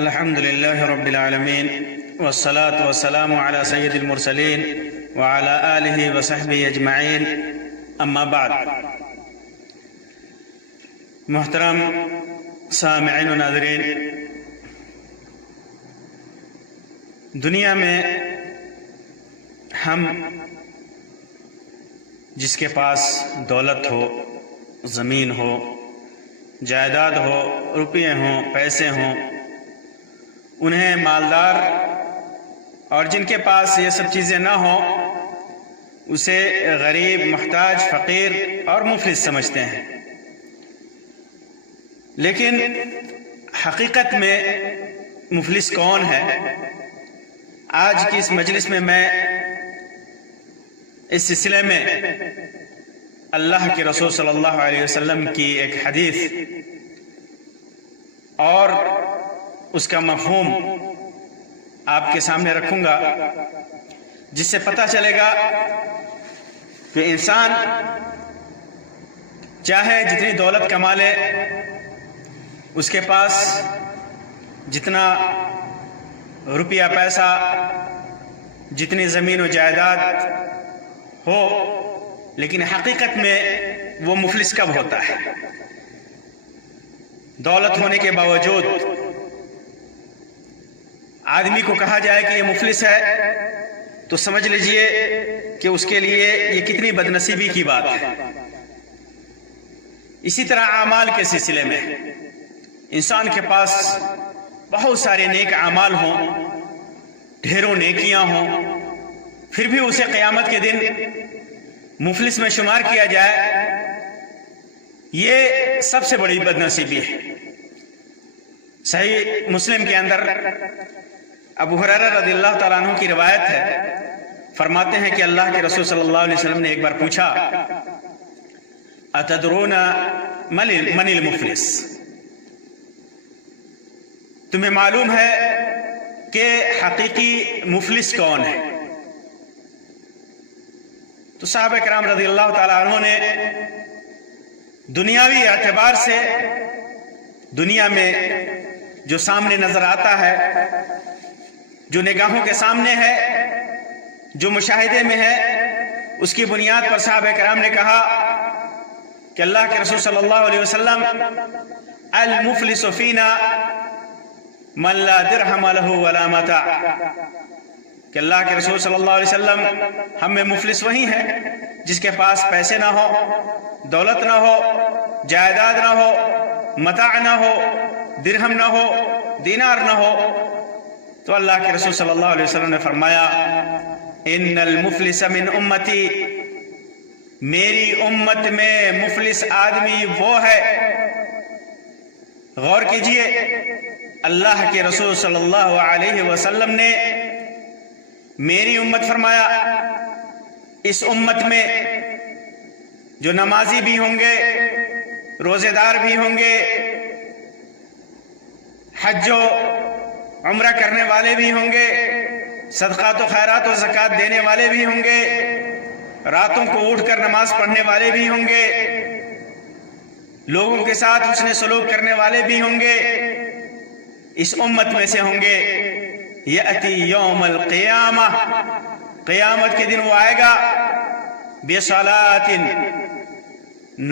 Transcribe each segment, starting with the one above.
الحمد لله رب العالمين والصلاة والسلام على سيد المرسلين وعلى آله وصحبه اجمعین، اما بعد۔ محترم سامعین و ناظرین، دنیا میں ہم جس کے پاس دولت ہو، زمین ہو، جائیداد ہو، روپیے ہوں، پیسے ہوں، انہیں مالدار، اور جن کے پاس یہ سب چیزیں نہ ہوں اسے غریب، محتاج، فقیر اور مفلس سمجھتے ہیں۔ لیکن حقیقت میں مفلس کون ہے؟ آج کی اس مجلس میں اس سلسلے میں اللہ کے رسول صلی اللہ علیہ وسلم کی ایک حدیث اور اس کا مفہوم آپ کے سامنے رکھوں گا، جس سے پتہ چلے گا کہ انسان چاہے جتنی دولت کما لے، اس کے پاس جتنا روپیہ پیسہ، جتنی زمین و جائیداد ہو، لیکن حقیقت میں وہ مفلس کب ہوتا ہے؟ دولت ہونے کے باوجود آدمی کو کہا جائے کہ یہ مفلس ہے تو سمجھ لیجئے کہ اس کے لیے یہ کتنی بدنصیبی کی بات ہے۔ اسی طرح اعمال کے سلسلے میں انسان کے پاس بہت سارے نیک اعمال ہوں، ڈھیروں نیکیاں ہوں، پھر بھی اسے قیامت کے دن مفلس میں شمار کیا جائے، یہ سب سے بڑی بدنصیبی ہے۔ صحیح مسلم کے اندر ابو ہریرہ رضی اللہ تعالیٰ عنہ کی روایت ہے، فرماتے ہیں کہ اللہ کے رسول صلی اللہ علیہ وسلم نے ایک بار پوچھا، اتدرون من المفلس؟ تمہیں معلوم ہے کہ حقیقی مفلس کون ہے؟ تو صحابہ کرام رضی اللہ تعالیٰ عنہ نے دنیاوی اعتبار سے دنیا میں جو سامنے نظر آتا ہے، جو نگاہوں کے سامنے ہے، جو مشاہدے میں ہے، اس کی بنیاد پر صحابہ کرام نے کہا کہ اللہ کے رسول صلی اللہ علیہ وسلم، المفلس فینا من لا درہم لہ ولا متاع، کہ اللہ کے رسول صلی اللہ علیہ وسلم، ہم میں مفلس وہی ہے جس کے پاس پیسے نہ ہو، دولت نہ ہو، جائیداد نہ ہو، متاع نہ ہو، درہم نہ ہو، دینار نہ ہو۔ تو اللہ کے رسول صلی اللہ علیہ وسلم نے فرمایا، ان المفلس من امتی، میری امت میں مفلس آدمی وہ ہے۔ غور کیجئے، اللہ کے رسول صلی اللہ علیہ وسلم نے میری امت فرمایا۔ اس امت میں جو نمازی بھی ہوں گے، روزے دار بھی ہوں گے، حج و عمرہ کرنے والے بھی ہوں گے، صدقات و خیرات و زکوٰۃ دینے والے بھی ہوں گے، راتوں کو اٹھ کر نماز پڑھنے والے بھی ہوں گے، لوگوں کے ساتھ حسن سلوک کرنے والے بھی ہوں گے، اس امت میں سے ہوں گے۔ یأتی یوم القیامہ، قیامت کے دن وہ آئے گا، بصلاۃ،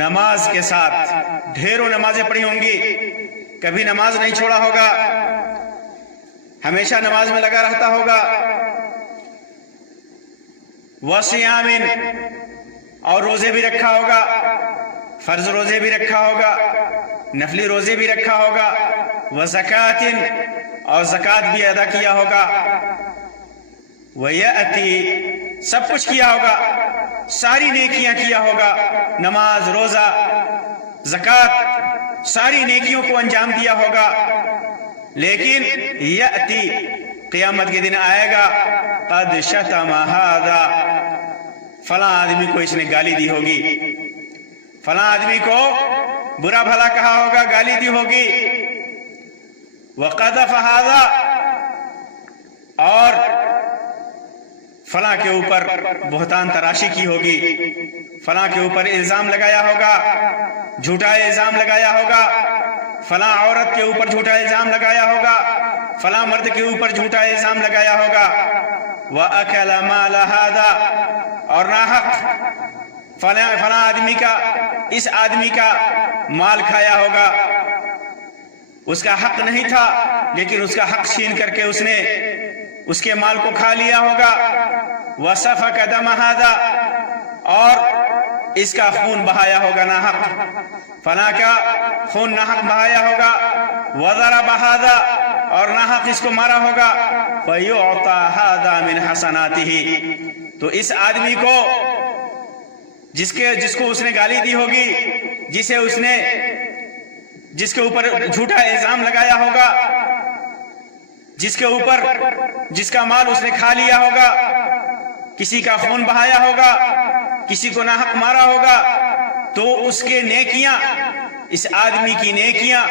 نماز کے ساتھ، ڈھیروں نمازیں پڑھی ہوں گی، کبھی نماز نہیں چھوڑا ہوگا، ہمیشہ نماز میں لگا رہتا ہوگا، وصیام، اور روزے بھی رکھا ہوگا، فرض روزے بھی رکھا ہوگا، نفلی روزے بھی رکھا ہوگا، وزکوٰۃ، اور زکوٰۃ بھی ادا کیا ہوگا، ویأتی، سب کچھ کیا ہوگا، ساری نیکیاں کیا ہوگا، نماز، روزہ، زکوٰۃ، ساری نیکیوں کو انجام دیا ہوگا، لیکن یأتی، قیامت کے دن آئے گا، قد شتم ھذا، فلاں آدمی کو اس نے گالی دی ہوگی، فلاں آدمی کو برا بھلا کہا ہوگا، گالی دی ہوگی، وقذف ھذا، اور فلاں کے اوپر بہتان تراشی کی ہوگی، فلاں کے اوپر الزام لگایا ہوگا، جھوٹا الزام لگایا ہوگا، فلاں عورت کے اوپر جھوٹا الزام لگایا ہوگا، فلاں مرد کے اوپر جھوٹا الزام لگایا ہوگا، وَأَكَلَ مَالَ هَذَا، اور ناحق فلاں آدمی کا، اس آدمی کا مال کھایا ہوگا، اس کا حق نہیں تھا لیکن اس کا حق چھین کر کے اس نے اس کے مال کو کھا لیا ہوگا، وَسَفَكَ دَمَ هَذَا، اور اس کا خون بہایا ہوگا ناحق، فلاں کا خون ناحق بہایا ہوگا، وَضَرَبَ هَذَا، اور ناحق اس کو مارا ہوگا، فَيُعْطَى هَذَا مِنْ حَسَنَاتِهِ، تو اس آدمی کو جس کو اس نے گالی دی ہوگی، جس کے اوپر جھوٹا الزام لگایا ہوگا، جس کا مال اس نے کھا لیا ہوگا، کسی کا خون بہایا ہوگا، کسی کو ناحق مارا ہوگا، تو اس کے نیکیاں، اس آدمی کی نیکیاں،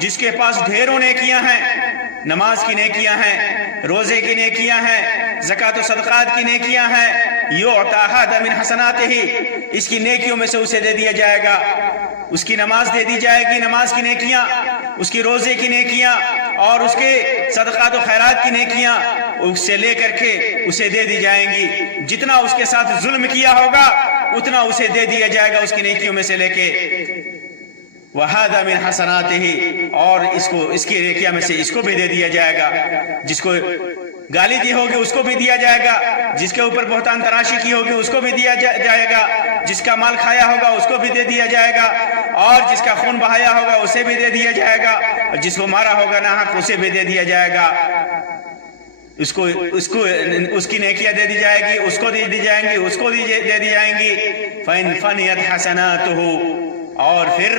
جس کے پاس ڈھیروں نیکیاں ہیں، نماز کی نیکیاں ہیں، روزے کی نیکیاں ہیں، زکوٰۃ و صدقات کی نیکیاں ہیں، یعطیٰ ھذا من حسناتہ، اس کی نیکیوں میں سے اسے دے دیا جائے گا، اس کی نماز دے دی جائے گی، نماز کی نیکیاں، اس کی روزے کی نیکیاں اور اس کے صدقات و خیرات کی نیکیاں اس سے لے کر کے اسے دے دی جائیں گی، جتنا اس کے ساتھ ظلم کیا ہوگا اتنا اسے دے دیا جائے گا اس کی نیکیوں میں سے لے کے، وَهَذَا مِنْ حَسَنَاتِهِ، اور اس کی نیکیاں میں سے اس کو بھی دے دیا جائے گا، جس کو گالی دی ہوگی اس کو بھی دیا جائے گا، جس کے اوپر بہتان تراشی کی ہوگی اس کو بھی دیا جائے گا، جس کا مال کھایا ہوگا اس کو بھی دے دیا جائے گا، اور جس کا خون بہایا ہوگا اسے بھی دے دیا جائے گا، اور جس کو مارا ہوگا ناحق اسے بھی دے دیا جائے گا، اس کی نیکیاں دے دی جائے گی، اس کو دے دی جائیں گی، اس کو دے دی جائیں گی، فَإِنْ فَنِيَتْ حَسَنَاتُهُ، اور پھر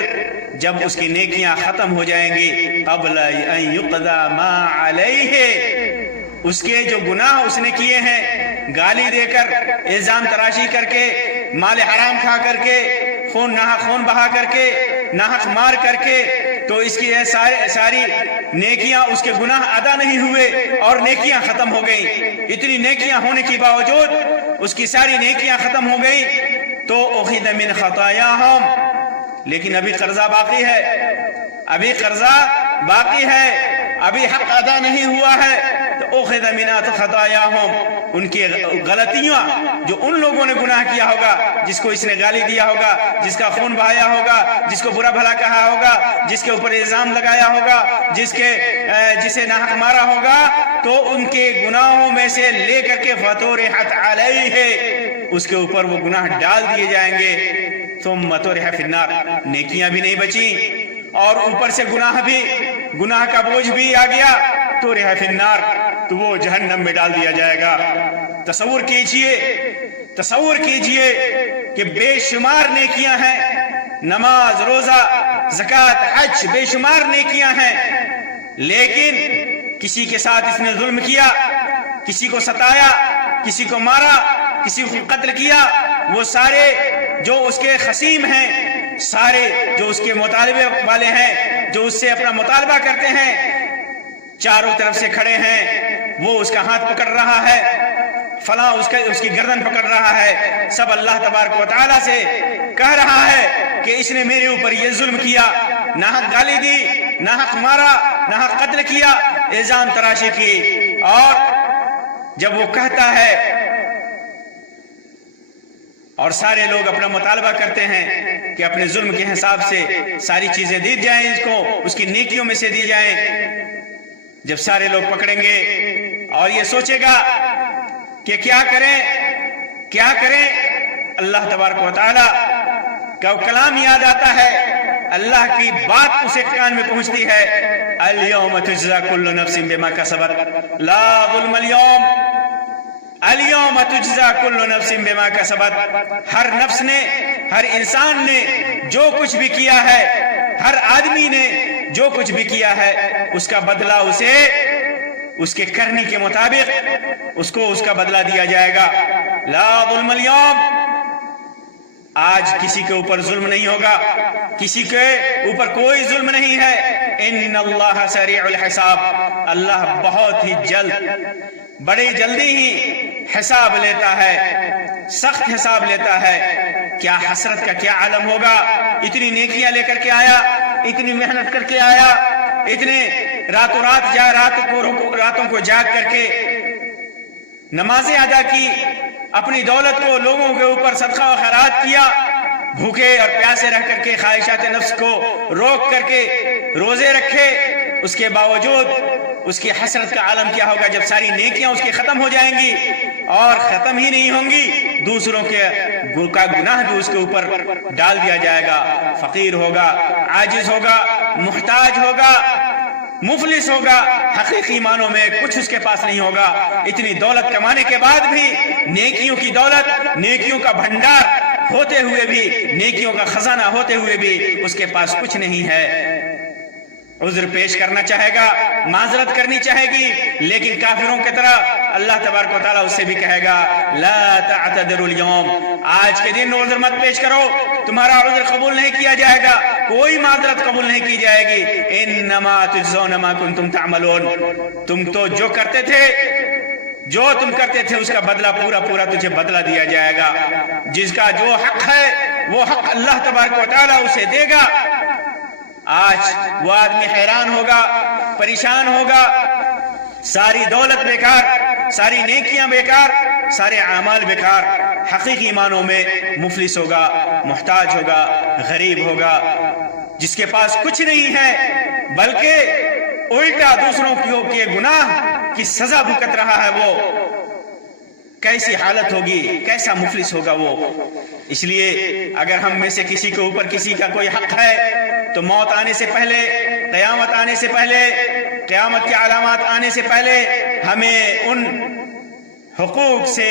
جب اس کی نیکیاں ختم ہو جائیں گی، قَبْلَ أَنْ يُقْضَى مَا عَلَيْهِ، اس کے جو گناہ اس نے کیے ہیں، گالی دے کر، الزام تراشی کر کے، مال حرام کھا کر کے، خون بہا کر کے، ناحق مار کر کے، تو اس کی ساری نیکیاں، اس کے گناہ ادا نہیں ہوئے اور نیکیاں ختم ہو گئیں، اتنی نیکیاں ہونے کے باوجود اس کی ساری نیکیاں ختم ہو گئیں، تو أُخِذَ مِنْ خَطَايَاهُمْ، لیکن ابھی قرضہ باقی ہے، ابھی حق ادا نہیں ہوا ہے، تو أُخِذَ مِنْ خَطَايَاهُمْ، ان کی غلطیاں جو ان لوگوں نے گناہ کیا ہوگا، جس کو اس نے گالی دیا ہوگا، جس کا خون بہایا ہوگا، جس کو برا بھلا کہا ہوگا، جس کے اوپر الزام لگایا ہوگا، جسے ناحق مارا ہوگا، تو ان کے گناہوں میں سے لے کر کے فَطُرِحَتْ عَلَيْهِ، اس کے اوپر وہ گناہ ڈال دیے جائیں گے، ثُمَّ طُرِحَ فِي النَّارِ، نیکیاں بھی نہیں بچیں اور اوپر سے گناہ کا بوجھ بھی آ گیا، طُرِحَ فِي النَّارِ، تو وہ جہنم میں ڈال دیا جائے گا۔ تصور کیجئے کہ بے شمار نیکیاں ہیں، نماز، روزہ، زکوٰۃ، حج، بے شمار نیکیاں ہیں، لیکن کسی کے ساتھ اس نے ظلم کیا، کسی کو ستایا، کسی کو مارا، کسی کو قتل کیا، وہ سارے جو اس کے خصیم ہیں، سارے جو اس کے مطالبے والے ہیں، جو اس سے اپنا مطالبہ کرتے ہیں، چاروں طرف سے کھڑے ہیں، وہ اس کا ہاتھ پکڑ رہا ہے، فلاں اس کی گردن پکڑ رہا ہے، سب اللہ تبارک و تعالیٰ سے کہہ رہا ہے کہ اس نے میرے اوپر یہ ظلم کیا، ناحق گالی دی، ناحق مارا، ناحق قتل کیا، الزام تراشی کی، اور جب وہ کہتا ہے اور سارے لوگ اپنا مطالبہ کرتے ہیں کہ اپنے ظلم کے حساب سے ساری چیزیں دی جائیں، اس کو اس کی نیکیوں میں سے دی جائیں، جب سارے لوگ پکڑیں گے اور یہ سوچے گا کہ کیا کریں، اللہ تبارک و تعالی کا کلام یاد آتا ہے، اللہ کی بات اسے کان میں پہنچتی ہے، اليوم تجزا كل نفس بما كسبت لا ظلم اليوم تجزا كل نفس بما كسبت، ہر نفس نے، ہر انسان نے جو کچھ بھی کیا ہے، ہر آدمی نے جو کچھ بھی کیا ہے، اس کا بدلہ اسے اس کے کرنے کے مطابق اس کو اس کا بدلہ دیا جائے گا، لا ظلم اليوم، آج کسی کے اوپر ظلم نہیں ہوگا، کسی کے اوپر کوئی ظلم نہیں ہے، ان اللہ سریع الحساب، اللہ بہت ہی بڑی جلدی ہی حساب لیتا ہے، سخت حساب لیتا ہے۔ کیا حسرت کا کیا عالم ہوگا، اتنی نیکیاں لے کر کے آیا، اتنی محنت کر کے آیا، اتنے راتوں کو جاگ کر کے نمازیں ادا کی، اپنی دولت کو لوگوں کے اوپر صدقہ و خیرات کیا، بھوکے اور پیاسے رہ کر کے خواہشات نفس کو روک کر کے روزے رکھے، اس کے باوجود اس کی حسرت کا عالم کیا ہوگا جب ساری نیکیاں اس کی ختم ہو جائیں گی، اور ختم ہی نہیں ہوں گی، دوسروں کے گناہ بھی اس کے اوپر ڈال دیا جائے گا، فقیر ہوگا، عاجز ہوگا، محتاج ہوگا، مفلس ہوگا، حقیقی معنوں میں کچھ اس کے پاس نہیں ہوگا۔ اتنی دولت کمانے کے بعد بھی، نیکیوں کی دولت، نیکیوں کا بھنڈار ہوتے ہوئے بھی، نیکیوں کا خزانہ ہوتے ہوئے بھی اس کے پاس کچھ نہیں ہے۔ عذر پیش کرنا چاہے گا، معذرت کرنی چاہے گی، لیکن کافروں کی طرح اللہ تبارک و تعالیٰ اس سے بھی کہے گا لا تعتذروا اليوم، آج کے دن عذر مت پیش کرو، تمہارا عذر قبول نہیں کیا جائے گا، کوئی معذرت قبول نہیں کی جائے گی۔ انما تجزون ما کنتم تعملون، تم تو جو کرتے تھے اس کا بدلہ پورا تجھے بدلہ دیا جائے گا۔ جس کا جو حق ہے وہ حق اللہ تبارک و تعالیٰ اسے دے گا۔ آج وہ آدمی حیران ہوگا، پریشان ہوگا، ساری دولت بیکار، ساری نیکیاں بیکار، سارے اعمال بیکار، حقیقی معنوں میں مفلس ہوگا، محتاج ہوگا، غریب ہوگا، جس کے پاس کچھ نہیں ہے، بلکہ الٹا دوسروں کے گناہ کی سزا بھگت رہا ہے۔ وہ کیسی حالت ہوگی، کیسا مفلس ہوگا وہ۔ اس لیے اگر ہم میں سے کسی کے اوپر کسی کا کوئی حق ہے تو موت آنے سے پہلے، قیامت آنے سے پہلے، قیامت کی علامات آنے سے پہلے ہمیں ان حقوق سے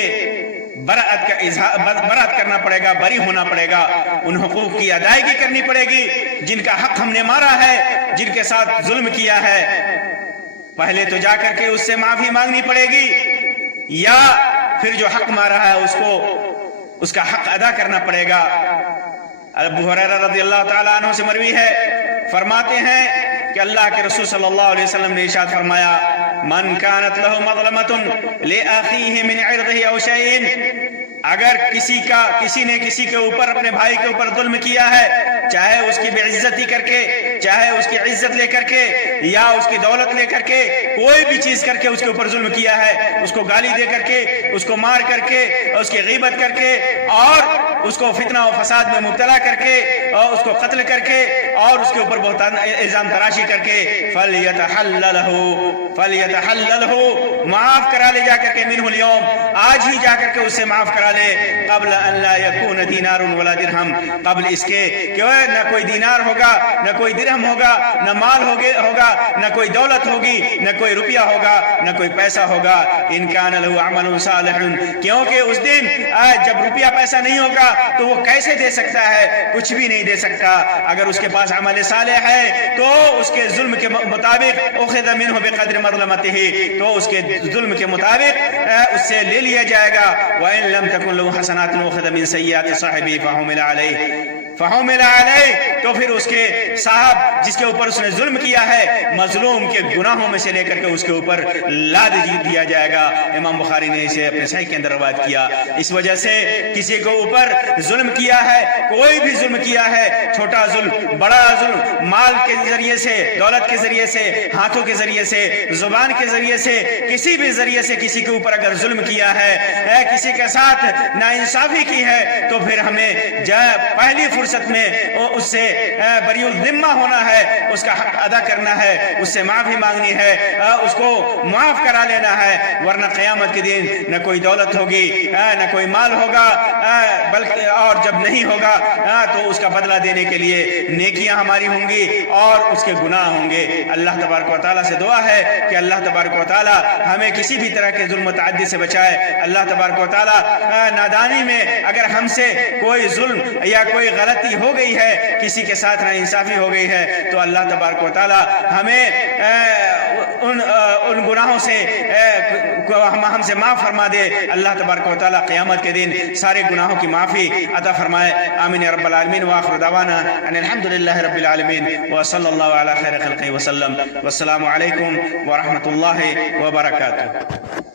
برات کرنا پڑے گا، بری ہونا پڑے گا، ان حقوق کی ادائیگی کرنی پڑے گی جن کا حق ہم نے مارا ہے، جن کے ساتھ ظلم کیا ہے۔ پہلے تو جا کر کے اس سے معافی مانگنی پڑے گی، یا پھر جو حق مارا ہے اس کا حق ادا کرنا پڑے گا۔ ابو ہریرہ رضی اللہ تعالیٰ عنہ سے مروی ہے، فرماتے ہیں کہ اللہ کے رسول صلی اللہ علیہ وسلم نے ارشاد فرمایا من كانت له مظلمة لأخيه من عرضه أو شيء، اگر کسی نے کسی کے اوپر، اپنے بھائی کے اوپر ظلم کیا ہے، چاہے اس کی بے عزتی کر کے، چاہے اس کی عزت لے کر کے، یا اس کی دولت لے کر کے، کوئی بھی چیز کر کے اس کے اوپر ظلم کیا ہے، اس کو گالی دے کر کے، اس کو مار کر کے، اس کی غیبت کر کے، اور اس کو فتنہ و فساد میں مبتلا کر کے، اور اس کو قتل کر کے، اور اس کے اوپر بہتان الزام تراشی کر کے، فَلْيَتَحَلَّلْهُ، معاف کرا لے جا کر کے، مِنْهُ الْيَوْمِ، آج ہی جا کر کے اس سے معاف کرا لے، قبل ان لا يكون دینار ولا درہم، قبل اس کے کہ نہ کوئی دینار ہوگا، نہ کوئی درہم ہوگا، نہ مال ہوگا، نہ کوئی دولت ہوگی، نہ کوئی روپیہ ہوگا، نہ کوئی پیسہ ہوگا۔ ان کان له عمل صالح، کیونکہ اس دن جب روپیہ پیسہ نہیں ہوگا تو وہ کیسے دے سکتا ہے؟ کچھ بھی نہیں دے سکتا۔ اگر اس کے پاس عمل صالح ہے تو اس کے ظلم کے مطابق اخذ منه بقدر مظلمته، تو اس کے ظلم کے مطابق اس سے لے لیا جائے گا۔ وَإِن لَمْ تَكُنْ لَهُ حَسَنَاتٌ أُخِذَ مِنْ سَيِّئَاتِ صَاحِبِهِ فَحُمِلَ عَلَيْهِ، تو پھر اس کے صاحب جس کے اوپر اس نے ظلم کیا ہے، مظلوم کے گناہوں میں سے لے کر کے اس کے اوپر لاد دیا جائے گا۔ امام بخاری نے اسے اپنے صحیح کے اندر روایت کیا۔ اس وجہ سے کسی کے اوپر ظلم کیا ہے، کوئی بھی ظلم کیا ہے، چھوٹا ظلم، بڑا ظلم، مال کے ذریعے سے، دولت کے ذریعے سے، ہاتھوں کے ذریعے سے، زبان کے ذریعے سے، کسی بھی ذریعے سے کسی کے اوپر اگر ظلم کیا ہے، کسی کے ساتھ ناانصافی کی ہے، تو پھر ہمیں پہلی فرصت میں اس سے بری الذمہ ہونا ہے، اس کا حق ادا کرنا ہے، اس سے معافی مانگنی ہے، اس کو معاف کرا لینا ہے، ورنہ قیامت کے دن نہ کوئی دولت ہوگی، نہ کوئی مال ہوگا، بلکہ اور جب نہیں ہوگا تو اس کا بدلہ دینے کے لیے نیکیاں ہماری ہوں گی اور اس کے گناہ ہوں گے۔ اللہ تبارک و تعالیٰ سے دعا ہے کہ اللہ تبارک و تعالیٰ ہمیں کسی بھی طرح کے ظلم و تعدی سے بچائے۔ اللہ تبارک و تعالیٰ نادانی میں اگر ہم سے کوئی ظلم یا کوئی غلطی ہو گئی ہے، کسی کے ساتھ ناانصافی ہو گئی ہے، تو اللہ تبارک و تعالیٰ ہمیں ان گناہوں سے ہم سے معاف فرما دے۔ اللہ تبارک و تعالیٰ قیامت کے دن سارے گناہوں کی معافی عطا فرمائے۔ آمین یا رب العالمین، وآخر دعوانا ان الحمدللہ رب العالمین، وصلی اللہ علی خیر خلقہ وسلم، والسلام علیکم ورحمۃ اللہ وبرکاتہ۔